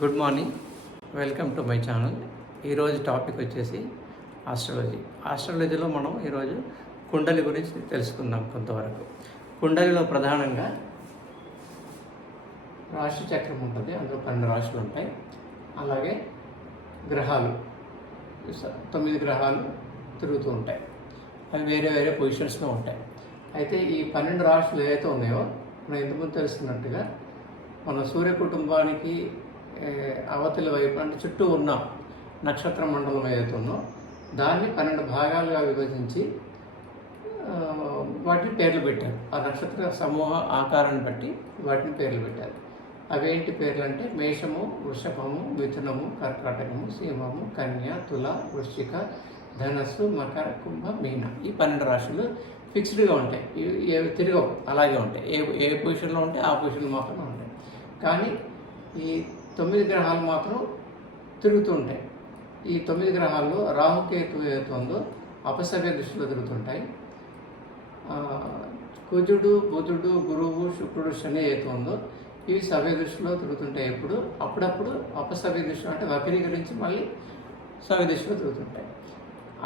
Good morning, welcome to my channel. ఈరోజు topic వచ్చేసి ఆస్ట్రాలజీలో మనం ఈరోజు కుండలి గురించి తెలుసుకుందాం. కొంతవరకు కుండలిలో ప్రధానంగా రాశి చక్రం ఉంటుంది, అందులో 12 రాశులు ఉంటాయి. అలాగే గ్రహాలు 9 గ్రహాలు తిరుగుతూ ఉంటాయి. అవి వేరే వేరే పొజిషన్స్లో ఉంటాయి. అయితే ఈ 12 రాశులు ఏవైతే ఉన్నాయో మనం ఇంతకుముందు తెలుసుకున్నట్టుగా మన సూర్య కుటుంబానికి అవతలి వైపు అంటే చుట్టూ ఉన్న నక్షత్ర మండలం ఏదైతే ఉందో దాన్ని 12 భాగాలుగా విభజించి వాటిని పేర్లు పెట్టారు. ఆ నక్షత్ర సమూహ ఆకారాన్ని బట్టి వాటిని పేర్లు పెట్టారు. అవేంటి పేర్లు అంటే మేషము, వృషభము, మిథునము, కర్కాటకము, సింహము, కన్య, తుల, వృశ్చిక, ధనస్సు, మకర, కుంభ, మీన. ఈ 12 రాశులు ఫిక్స్డ్గా ఉంటాయి. ఇవి తిరగవు, అలాగే ఉంటాయి. ఏ పొజిషన్లో ఉంటే ఆ పొజిషన్లో మాత్రమే ఉంటాయి. కానీ ఈ 9 గ్రహాలు మాత్రం తిరుగుతూ ఉంటాయి. ఈ 9 గ్రహాల్లో రాహుకేతు ఏదైతే ఉందో అపసవ్య దృష్టిలో తిరుగుతుంటాయి. కుజుడు, బుధుడు, గురువు, శుక్రుడు, శని ఏదైతే ఉందో ఇవి సవ్య దృష్టిలో తిరుగుతుంటాయి. అప్పుడప్పుడు అపసవ్య దృష్టిలో అంటే వక్రీకరించి మళ్ళీ సవ్య దృష్టిలో తిరుగుతుంటాయి.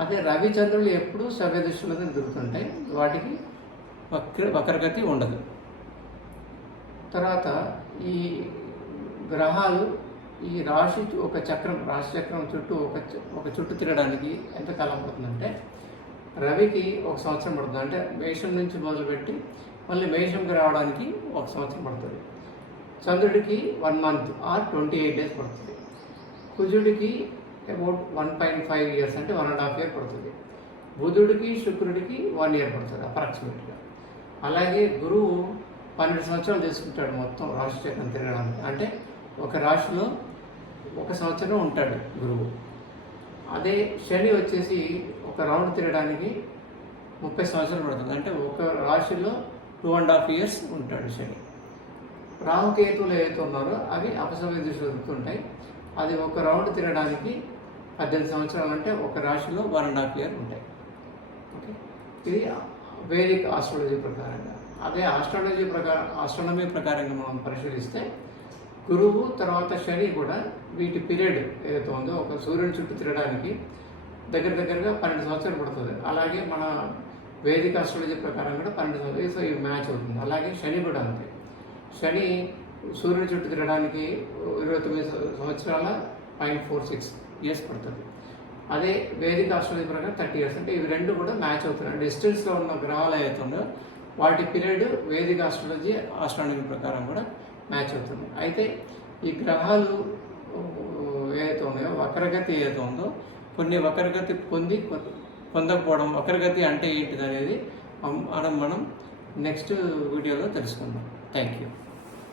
అదే రవి చంద్రులు ఎప్పుడు సవ్య దృష్టిలో తిరుగుతుంటాయి. వాటికి వక్రగతి ఉండదు. తర్వాత ఈ గ్రహాలు ఈ రాశి చక్రం చుట్టూ ఒక చుట్టూ తిరగడానికి ఎంతకాలం పడుతుందంటే రవికి 1 సంవత్సరం పడుతుంది. అంటే మేషం నుంచి మొదలుపెట్టి మళ్ళీ మేషంకి రావడానికి 1 సంవత్సరం పడుతుంది. చంద్రుడికి 1 మంత్ ఆర్ 28 డేస్ పడుతుంది. కుజుడికి అబౌట్ 1.5 ఇయర్స్ అంటే 1.5 ఇయర్ పడుతుంది. బుధుడికి, శుక్రుడికి 1 ఇయర్ పడుతుంది అప్రాక్సిమేట్గా. అలాగే గురువు 12 సంవత్సరాలు తీసుకుంటాడు మొత్తం రాశి చక్రం తిరగడానికి. అంటే ఒక రాశిలో 1 సంవత్సరం ఉంటాడు గురువు. అదే శని వచ్చేసి ఒక రౌండ్ తిరగడానికి 30 సంవత్సరాలు పడుతుంది. అంటే ఒక రాశిలో 2.5 ఇయర్స్ ఉంటాడు శని. రాహుకేతువులు ఏవైతే ఉన్నారో అవి అపసవ్య దిశలో తిరుగుతుంటాయి. అది ఒక రౌండ్ తిరగడానికి 18 సంవత్సరాలు, అంటే ఒక రాశిలో 1.5 ఇయర్ ఉంటాయి. ఓకే, ఇది వేదిక్ ఆస్ట్రాలజీ ప్రకారంగా. అదే ఆస్ట్రానమీ ప్రకారంగా మనం పరిశీలిస్తే గురువు తర్వాత శని కూడా వీటి పీరియడ్ ఏదైతే ఉందో ఒక సూర్యుని చుట్టూ తిరగడానికి దగ్గరగా 12 సంవత్సరాలు పడుతుంది. అలాగే మన వేదిక ఆస్ట్రాలజీ ప్రకారం కూడా 12 సంవత్సరాలు. సో ఇవి మ్యాచ్ అవుతుంది. అలాగే శని కూడా అంతే. శని సూర్యుని చుట్టూ తిరగడానికి 29 సంవత్సరాల 0.46 ఇయర్స్ పడుతుంది. అదే వేదిక ఆస్ట్రాలజీ ప్రకారం 30 ఇయర్స్. అంటే ఇవి రెండు కూడా మ్యాచ్ అవుతున్నాయి. డిస్టెన్స్లో ఉన్న గ్రహాలు ఏదైతే ఉందో వాటి పీరియడ్ వేదిక ఆస్ట్రానమీ ప్రకారం కూడా మ్యాచ్ అవుతుంది. అయితే ఈ గ్రహాలు ఏదైతే ఉన్నాయో వక్రగతి ఏదైతే ఉందో కొన్ని వక్రగతి పొందకపోవడం, వక్రగతి అంటే ఏంటిది అనేది మనం నెక్స్ట్ వీడియోలో తెలుసుకుందాం. Thank you.